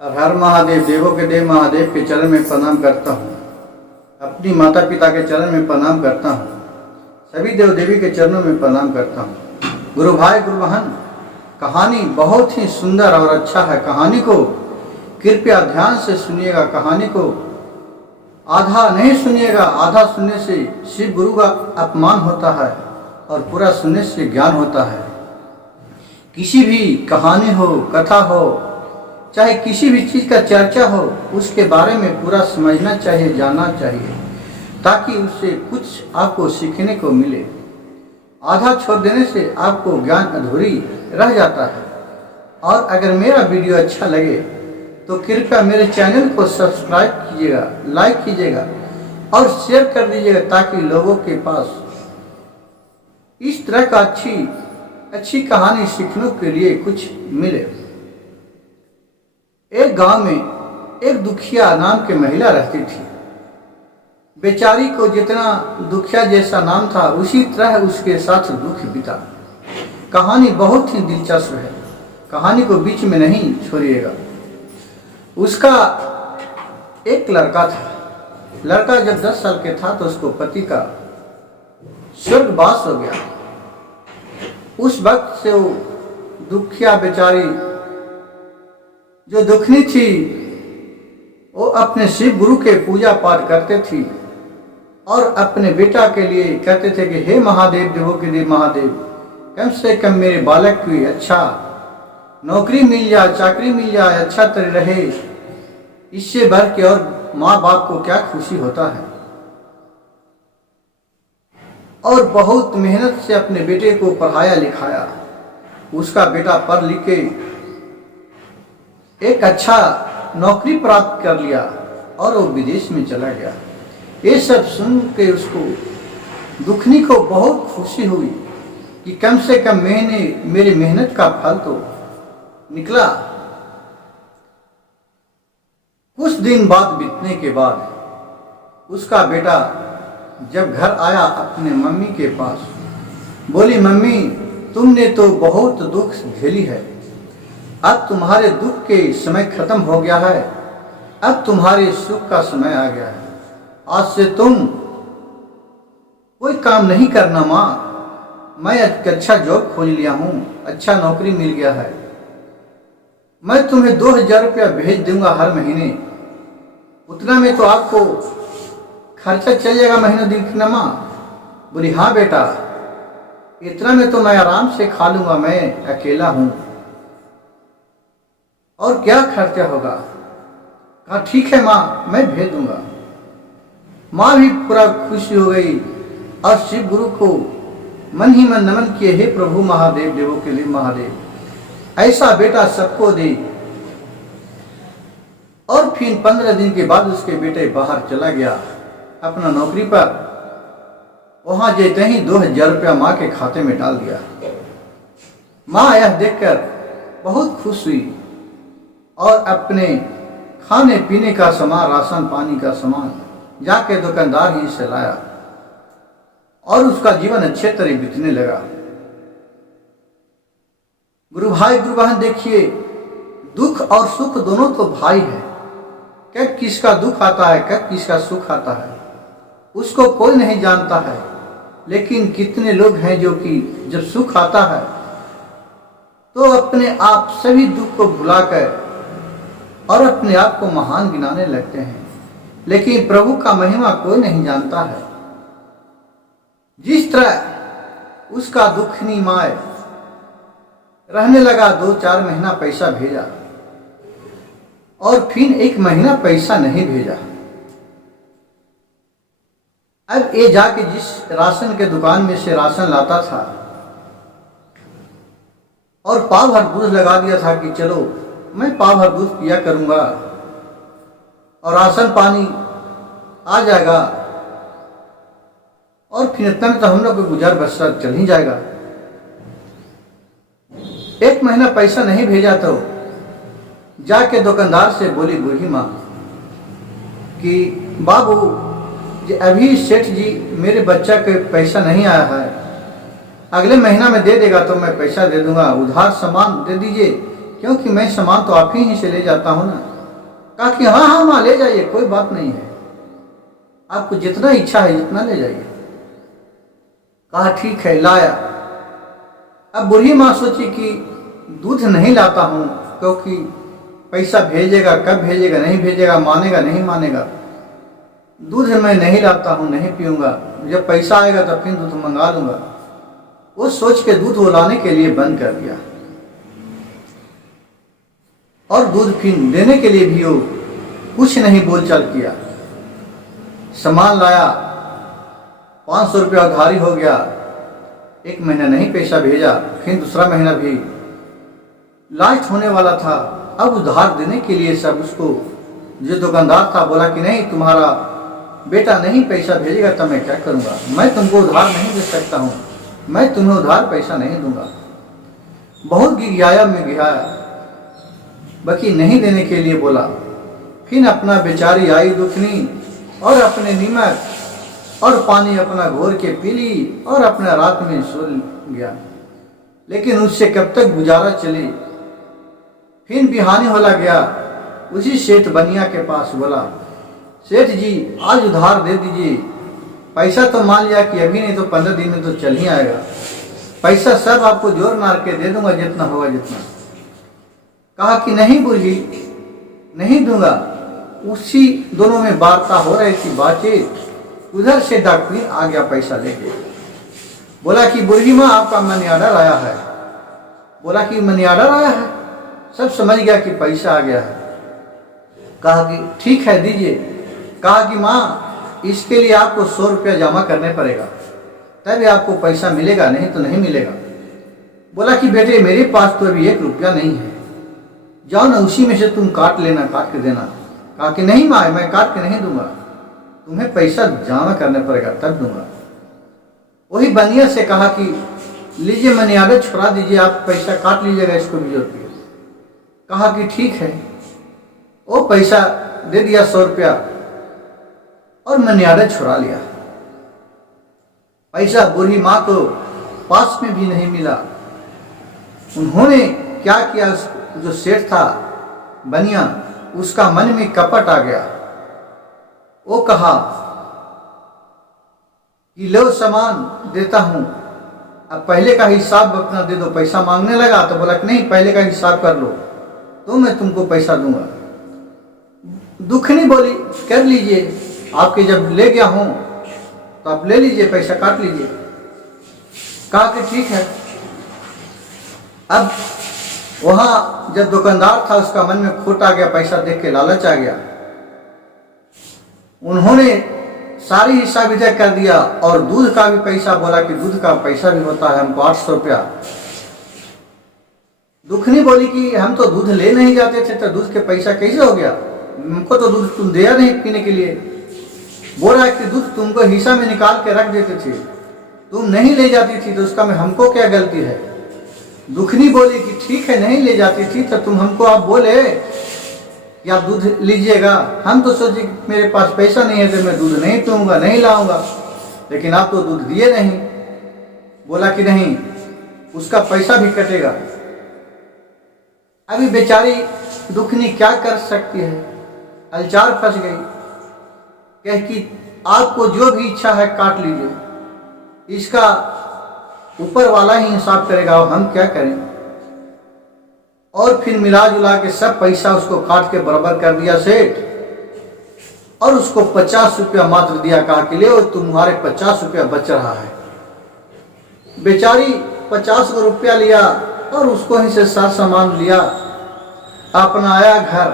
और हर महादेव, देवों के देव महादेव के चरण में प्रणाम करता हूँ। अपनी माता पिता के चरण में प्रणाम करता हूँ। सभी देव देवी के चरणों में प्रणाम करता हूँ। गुरु भाई गुरु बहन, कहानी बहुत ही सुंदर और अच्छा है। कहानी को कृपया ध्यान से सुनिएगा। कहानी को आधा नहीं सुनिएगा। आधा सुनने से शिव गुरु का अपमान होता है और पूरा सुनने से ज्ञान होता है। किसी भी कहानी हो, कथा हो, चाहे किसी भी चीज़ का चर्चा हो, उसके बारे में पूरा समझना चाहिए, जानना चाहिए, ताकि उससे कुछ आपको सीखने को मिले। आधा छोड़ देने से आपको ज्ञान अधूरी रह जाता है। और अगर मेरा वीडियो अच्छा लगे तो कृपया मेरे चैनल को सब्सक्राइब कीजिएगा, लाइक कीजिएगा और शेयर कर दीजिएगा, ताकि लोगों के पास इस तरह का अच्छी कहानी सीखने के लिए कुछ मिले। एक गांव में एक दुखिया नाम की महिला रहती थी। बेचारी को जितना दुखिया जैसा नाम था, उसी तरह उसके साथ दुख बीता। कहानी बहुत ही दिलचस्प है। कहानी को बीच में नहीं छोड़िएगा। उसका एक लड़का था। लड़का जब 10 साल के था तो उसको पति का स्वर्गवास हो गया। उस वक्त से वो दुखिया बेचारी जो दुखनी थी, वो अपने शिव गुरु के पूजा पाठ करते थी और अपने बेटा के लिए कहते थे कि हे महादेव, देवों के देव महादेव, कम से कम मेरे बालक की अच्छा नौकरी मिल जाए, चाकरी मिल जाए, अच्छा तरह रहे। इससे बढ़ के और माँ बाप को क्या खुशी होता है। और बहुत मेहनत से अपने बेटे को पढ़ाया लिखाया। उसका बेटा पढ़ लिख के एक अच्छा नौकरी प्राप्त कर लिया और वो विदेश में चला गया। ये सब सुन के उसको दुखनी को बहुत खुशी हुई कि कम से कम मैंने मेरी मेहनत का फल तो निकला। कुछ दिन बाद बीतने के बाद उसका बेटा जब घर आया अपने मम्मी के पास, बोली, मम्मी तुमने तो बहुत दुख झेली है, अब तुम्हारे दुख के समय खत्म हो गया है, अब तुम्हारे सुख का समय आ गया है। आज से तुम कोई काम नहीं करना माँ, मैं अच्छा जॉब खोज लिया हूँ, अच्छा नौकरी मिल गया है, मैं तुम्हें 2000 रुपया भेज दूंगा हर महीने, उतना में तो आपको खर्चा चल जाएगा महीनों दिन की ना माँ। बोली, हाँ बेटा, इतना में तो मैं आराम से खा लूंगा, मैं अकेला हूँ, और क्या खर्चा होगा। कहा ठीक है माँ, मैं भेज दूंगा। माँ भी पूरा खुशी हो गई और शिव गुरु को मन ही मन नमन किए, हे प्रभु महादेव, देवों के लिए महादेव, ऐसा बेटा सबको दे। और फिर 15 दिन के बाद उसके बेटे बाहर चला गया अपना नौकरी पर। वहां जाते ही 2000 रुपया माँ के खाते में डाल दिया। माँ यह देखकर बहुत खुश हुई और अपने खाने पीने का सामान, राशन पानी का सामान जाके दुकानदार ही से लाया और उसका जीवन अच्छे तरह बीतने लगा। गुरु भाई गुरु बहन, देखिए, दुख और सुख दोनों तो भाई है। कब किसका दुख आता है, कब किसका सुख आता है, उसको कोई नहीं जानता है। लेकिन कितने लोग हैं जो कि जब सुख आता है तो अपने आप सभी दुख को भुलाकर और अपने आप को महान गिनाने लगते हैं। लेकिन प्रभु का महिमा कोई नहीं जानता है। जिस तरह उसका दुखनी माए रहने लगा, 2-4 महीना पैसा भेजा और फिर 1 महीना पैसा नहीं भेजा। अब ये जाके जिस राशन के दुकान में से राशन लाता था और पाव भर दूध लगा दिया था कि चलो मैं पाव भर दूध पिया करूंगा और राशन पानी आ जाएगा और फिर इतना में तो हम लोग को गुजर बसर चल ही जाएगा। 1 महीना पैसा नहीं भेजा तो जाके दुकानदार से बोली बूढ़ी माँ कि बाबू जी, अभी सेठ जी मेरे बच्चा के पैसा नहीं आया है, अगले महीना में दे देगा तो मैं पैसा दे दूंगा, उधार सामान दे दीजिए क्योंकि मैं सामान तो आप ही से ले जाता हूँ ना। कहा कि हाँ हाँ माँ ले जाइए, कोई बात नहीं है, आपको जितना इच्छा है जितना ले जाइए। कहा ठीक है, लाया। अब बूढ़ी माँ सोची कि दूध नहीं लाता हूँ क्योंकि पैसा भेजेगा, कब भेजेगा, नहीं भेजेगा, मानेगा नहीं मानेगा, दूध मैं नहीं लाता हूँ, नहीं पीऊँगा, जब पैसा आएगा तो फिर दूध मंगा लूँगा। वो सोच के दूध वो लाने के लिए बंद कर दिया और दूध फिर देने के लिए भी वो कुछ नहीं बोलचाल किया। सामान लाया, 500 रुपया उधारी हो गया, 1 महीना नहीं पैसा भेजा, फिर दूसरा महीना भी लास्ट होने वाला था। अब उधार देने के लिए सब उसको जो दुकानदार था बोला कि नहीं, तुम्हारा बेटा नहीं पैसा भेजेगा तो मैं क्या करूँगा, मैं तुमको उधार नहीं दे सकता हूँ, मैं तुम्हें उधार पैसा नहीं दूंगा। बहुत गिघाया में गिघाया, बाकी नहीं देने के लिए बोला। फिर अपना बेचारी आई दुखनी और अपने नीमक और पानी अपना घोर के पी ली और अपना रात में सो गया। लेकिन उससे कब तक गुजारा चले। फिर बिहानी होला गया उसी सेठ बनिया के पास, बोला सेठ जी आज उधार दे दीजिए, पैसा तो मान लिया कि अभी नहीं तो 15 दिन में तो चल ही आएगा, पैसा सब आपको जोर मार के दे दूंगा जितना होगा जितना। कहा कि नहीं बूढ़ी, नहीं दूंगा। उसी दोनों में वार्ता हो रही थी, बातचीत। उधर से डॉक्टर आ गया पैसा लेके, बोला कि बूढ़ी माँ आपका मनी ऑर्डर आया है। बोला कि मनी ऑर्डर आया है, सब समझ गया कि पैसा आ गया है। कहा कि ठीक है दीजिए। कहा कि माँ इसके लिए आपको 100 रुपया जमा करने पड़ेगा, तभी आपको पैसा मिलेगा, नहीं तो नहीं मिलेगा। बोला कि बेटे मेरे पास तो अभी 1 रुपया नहीं है, जाओ ना उसी में से तुम काट लेना, काट के देना। कहा कि नहीं माँ मैं काट के नहीं दूंगा, तुम्हें पैसा जमा करने पड़ेगा तब दूंगा। वही बनिया से कहा कि लीजिए मनी ऑर्डर छुड़ा दीजिए, आप पैसा काट लीजिएगा, इसको भी जोड़। कहा कि ठीक है। वो पैसा दे दिया 100 रुपया और मनी ऑर्डर छुड़ा लिया। पैसा बूढ़ी माँ को पास में भी नहीं मिला। उन्होंने क्या किया, जो सेठ था बनिया, उसका मन में कपट आ गया। वो कहा कि लो सामान देता हूं, अब पहले का हिसाब अपना दे दो। पैसा मांगने लगा तो बोला कि नहीं पहले का हिसाब कर लो तो मैं तुमको पैसा दूंगा। दुखनी बोली कर लीजिए, आपके जब ले गया हूं तो आप ले लीजिए, पैसा काट लीजिए। कहा कि ठीक है। अब वहां जब दुकानदार था उसका मन में खोट आ गया, पैसा देख के लालच आ गया। उन्होंने सारी हिसाब इधर कर दिया और दूध का भी पैसा, बोला कि दूध का पैसा भी होता है हमको 800 रुपया। दुखनी बोली कि हम तो दूध ले नहीं जाते थे तो दूध के पैसा कैसे हो गया, हमको तो दूध तुम दिया नहीं पीने के लिए। बोल रहा है कि दूध तुमको हिस्सा में निकाल के रख देते थे, तुम नहीं ले जाती थी तो उसका में हमको क्या गलती है। दुखनी बोली कि ठीक है नहीं ले जाती थी तो तुम हमको आप बोले कि आप दूध लीजिएगा, हम तो सोचे कि मेरे पास पैसा नहीं है तो मैं दूध नहीं पीऊँगा, नहीं लाऊंगा, लेकिन आप तो दूध दिए नहीं। बोला कि नहीं उसका पैसा भी कटेगा। अभी बेचारी दुखनी क्या कर सकती है, अलचार फंस गई। कह कि आपको जो भी इच्छा है काट लीजिए, इसका ऊपर वाला ही हिसाब करेगा, हम क्या करें। और फिर मिला जुला के सब पैसा उसको काट के बराबर कर दिया सेठ, और उसको 50 रुपया मात्र दिया। कहा कि ले तुम्हारे 50 रुपया बच रहा है। बेचारी 50 रुपया लिया और उसको ही से सारा सामान लिया, अपना आया घर,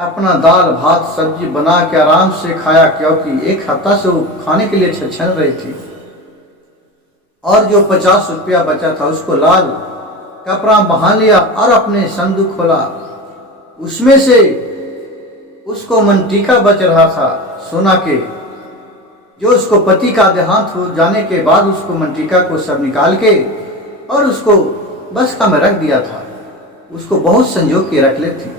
अपना दाल भात सब्जी बना के आराम से खाया, क्योंकि 1 हफ्ता से वो खाने के लिए छछन रही थी। और जो 50 रुपया बचा था उसको लाल कपड़ा बांध लिया और अपने संदूक खोला। उसमें से उसको मनटीका बच रहा था सोना के, जो उसको पति का देहांत हो जाने के बाद उसको मनटीका को सब निकाल के और उसको बस्ता में रख दिया था। उसको बहुत संजोग के रख ले थी।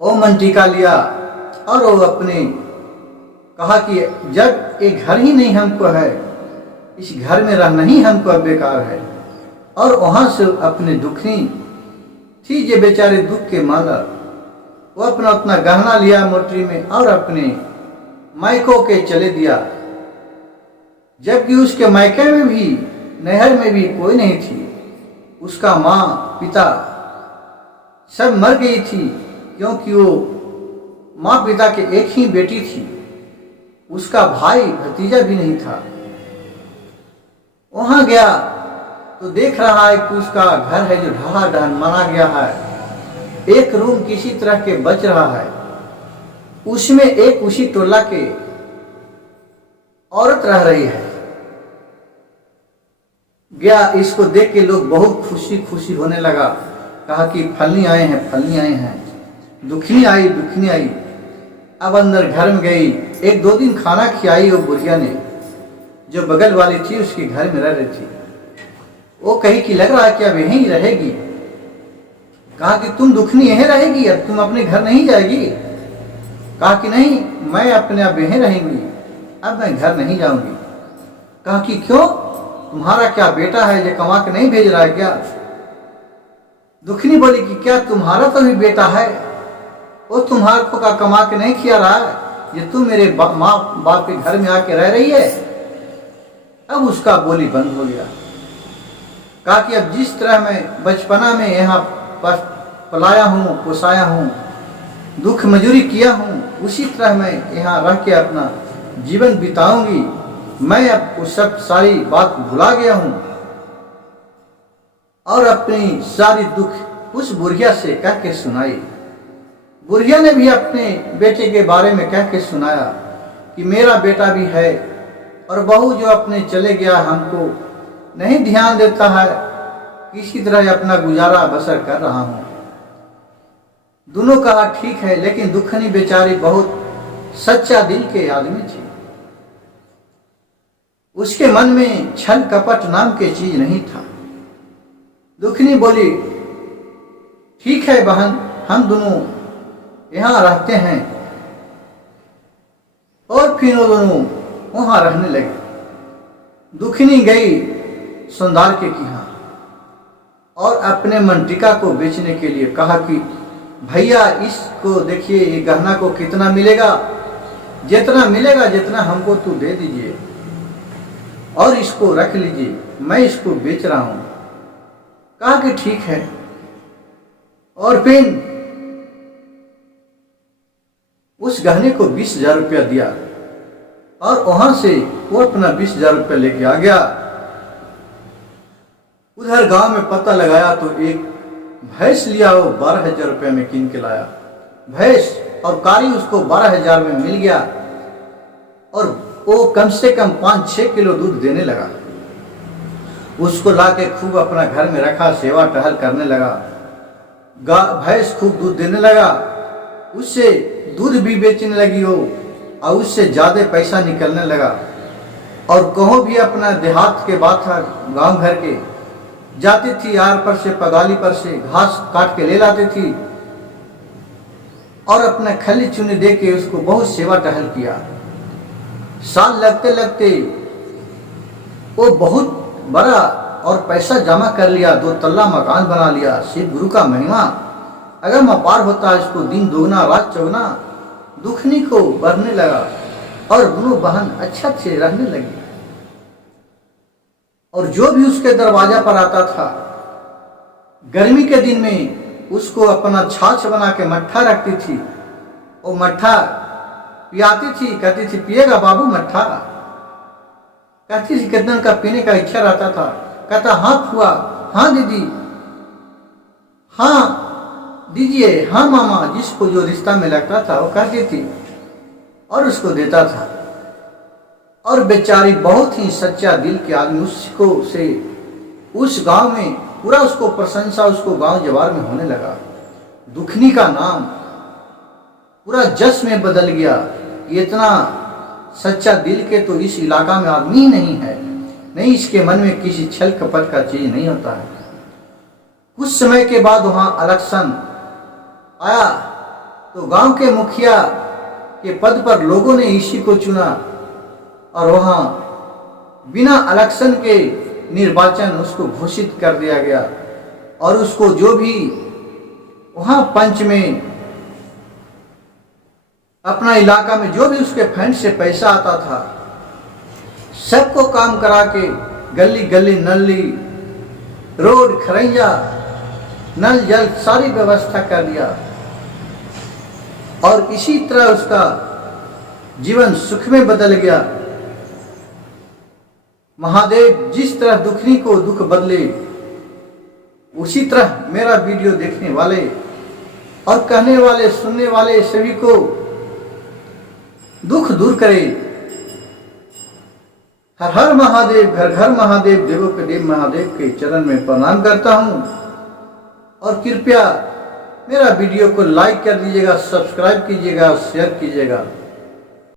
वो मनटीका लिया और वो अपने कहा कि जब एक घर ही नहीं हमको है, इस घर में रहना ही हमको अब बेकार है। और वहां से अपने दुखनी थी ये बेचारे दुख के माला। वो अपना अपना गहना लिया मोटरी में और अपने मायकों के चले दिया, जबकि उसके मायके में भी नहर में भी कोई नहीं थी। उसका माँ पिता सब मर गई थी, क्योंकि वो माँ पिता के एक ही बेटी थी। उसका भाई भतीजा भी नहीं था। वहां गया तो देख रहा है कि उसका घर है जो ढहा माना गया है। एक रूम किसी तरह के बच रहा है, उसमें एक उसी टोला के औरत रह रही है। गया, इसको देख के लोग बहुत खुशी खुशी होने लगा। कहा कि फलनी आए हैं, फलनी आए हैं, दुखनी आई, दुखनी आई। अब अंदर घर में गई, एक दो दिन खाना खिलाई वो बुढ़िया ने, जो बगल वाली थी उसके घर में रह रही थी। वो कही कि लग रहा है कि अब यहीं रहेगी। कहा कि तुम दुखनी यहीं रहेगी, अब तुम अपने घर नहीं जाएगी। कहा कि नहीं, मैं अपने अब यहीं रहेंगी, अब मैं घर नहीं जाऊंगी। कहा कि क्यों, तुम्हारा क्या बेटा है जो कमा के नहीं भेज रहा है क्या? दुखनी बोली कि क्या तुम्हारा तो भी बेटा है, वो तुम्हारे को का कमा के नहीं खिला रहा है, ये तुम मेरे माँ बाप के घर में आके रह रही है। अब उसका बोली बंद हो गया। कहा कि अब जिस तरह मैं बचपना में यहाँ पलाया हूँ, पोसाया हूँ, दुख मजूरी किया हूँ, उसी तरह मैं यहाँ रह के अपना जीवन बिताऊंगी। मैं अब वो सब सारी बात भुला गया हूँ। और अपनी सारी दुख उस बुढ़िया से कह के सुनाई। बुढ़िया ने भी अपने बेटे के बारे में कह के सुनाया कि मेरा बेटा भी है और बहू जो अपने चले गया, हमको नहीं ध्यान देता है, किसी तरह अपना गुजारा बसर कर रहा हूँ। दोनों कहा ठीक है, लेकिन दुखनी बेचारी बहुत सच्चा दिल के आदमी थी। उसके मन में छल कपट नाम की चीज नहीं था। दुखनी बोली ठीक है बहन, हम दोनों यहाँ रहते हैं। और फिर वो दोनों वहां रहने लगे। दुखनी गई सुंदर के यहाँ और अपने मंटिका को बेचने के लिए कहा कि भैया इसको देखिए, ये गहना को कितना मिलेगा, जितना मिलेगा जितना हमको तू दे दीजिए और इसको रख लीजिए, मैं इसको बेच रहा हूं। कहा कि ठीक है। और फिर उस गहने को 20,000 रुपया दिया और वहां से वो अपना 20,000 रुपया लेके आ गया। उधर गांव में पता लगाया तो एक भैंस लिया, वो 12,000 रुपये में कीन के लाया भैंस, और कारी उसको 12,000 में मिल गया और वो कम से कम 5-6 किलो दूध देने लगा। उसको लाके खूब अपना घर में रखा, सेवा टहल करने लगा। भैंस खूब दूध देने लगा, उससे दूध भी बेचने लगी वो और उससे ज्यादा पैसा निकलने लगा। और कहो भी अपना देहात के बात था, गांव घर के जाती थी, आर पर से पगाली पर से घास काट के ले लाती थी और अपना खली चुनी दे के उसको बहुत सेवा टहल किया। साल लगते लगते वो बहुत बड़ा और पैसा जमा कर लिया, 2 तल्ला मकान बना लिया। शिव गुरु का महिमा अगर अपार होता है, इसको दिन दोगुना रात चौगुना दुखनी को बढ़ने लगा और दोनों बहन अच्छा से रहने लगी। और जो भी उसके दरवाजा पर आता था, गर्मी के दिन में उसको अपना छाछ बना के मट्ठा रखती थी। वो मट्ठा पियाती थी, कहती थी पिएगा बाबू मट्ठा? कहती थी कितने का पीने का इच्छा रहता था। कहता हाँ फुआ, हाँ दीदी, हाँ दीजिए, हाँ मामा, जिसको जो रिश्ता में लगता था वो कहती थी और उसको देता था। और बेचारी बहुत ही सच्चा दिल के आदमी, उसको से उस गांव में पूरा उसको प्रशंसा, उसको गांव जवार में होने लगा। दुखनी का नाम पूरा जस में बदल गया। इतना सच्चा दिल के तो इस इलाका में आदमी ही नहीं है, नहीं इसके मन में किसी छल कपट का चीज नहीं होता है। कुछ समय के बाद वहां इलेक्शन आया तो गांव के मुखिया के पद पर लोगों ने इसी को चुना और वहां बिना इलेक्शन के निर्वाचन उसको घोषित कर दिया गया। और उसको जो भी वहां पंच में अपना इलाका में जो भी उसके फंड से पैसा आता था सबको काम करा के गली गली नली रोड खरैया नल जल सारी व्यवस्था कर दिया और इसी तरह उसका जीवन सुख में बदल गया। महादेव जिस तरह दुखनी को दुख बदले उसी तरह मेरा वीडियो देखने वाले और कहने वाले सुनने वाले सभी को दुख दूर करे। हर हर महादेव, घर घर महादेव, देवों के देव महादेव के चरण में प्रणाम करता हूं और कृपया मेरा वीडियो को लाइक कर दीजिएगा, सब्सक्राइब कीजिएगा, शेयर कीजिएगा।